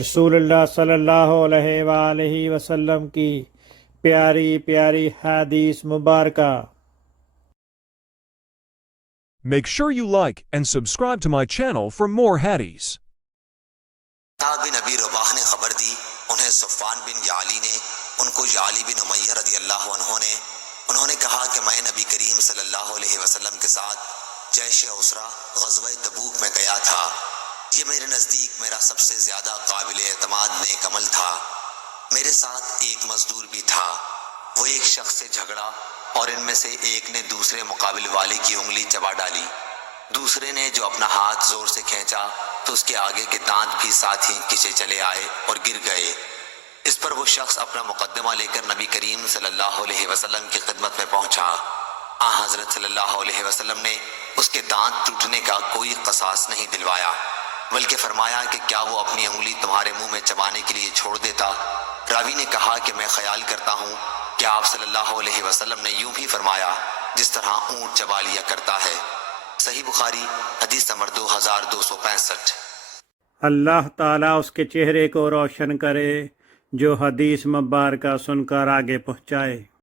رسول اللہ صلی اللہ علیہ وآلہ وسلم کی پیاری پیاری حدیث مبارکہ۔ Make sure you like and subscribe to my channel for more hadiths. بن ابی رباح نے خبر دی، انہیں صفوان بن یعلی نے، ان کو یعلی بن امیہ رضی اللہ عنہ نے، انہوں نے کہا کہ میں نبی کریم صلی اللہ علیہ وسلم کے ساتھ جیش اسرا غزوہ تبوک میں گیا تھا۔ یہ میرے نزدیک میرا سب سے زیادہ قابل اعتماد نیک عمل تھا۔ میرے ساتھ ایک مزدور بھی تھا۔ وہ ایک شخص سے جھگڑا اور ان میں سے ایک نے دوسرے مقابل والے کی انگلی چبا ڈالی۔ دوسرے نے جو اپنا ہاتھ زور سے کھینچا تو اس کے آگے کے دانت بھی ساتھ ہی کھینچے چلے آئے اور گر گئے۔ اس پر وہ شخص اپنا مقدمہ لے کر نبی کریم صلی اللہ علیہ وسلم کی خدمت میں پہنچا۔ حضرت صلی اللہ علیہ وسلم نے اس کے دانت ٹوٹنے کا کوئی قصاص نہیں دلوایا، بلکہ فرمایا کہ کیا وہ اپنی انگلی تمہارے منہ میں چبانے کے لیے چھوڑ دیتا؟ راوی نے کہا کہ میں خیال کرتا ہوں کہ آپ صلی اللہ علیہ وسلم نے یوں بھی فرمایا جس طرح اونٹ چبا لیا کرتا ہے۔ صحیح بخاری حدیث نمبر 2265۔ اللہ تعالیٰ اس کے چہرے کو روشن کرے جو حدیث مبارکہ سن کر آگے پہنچائے۔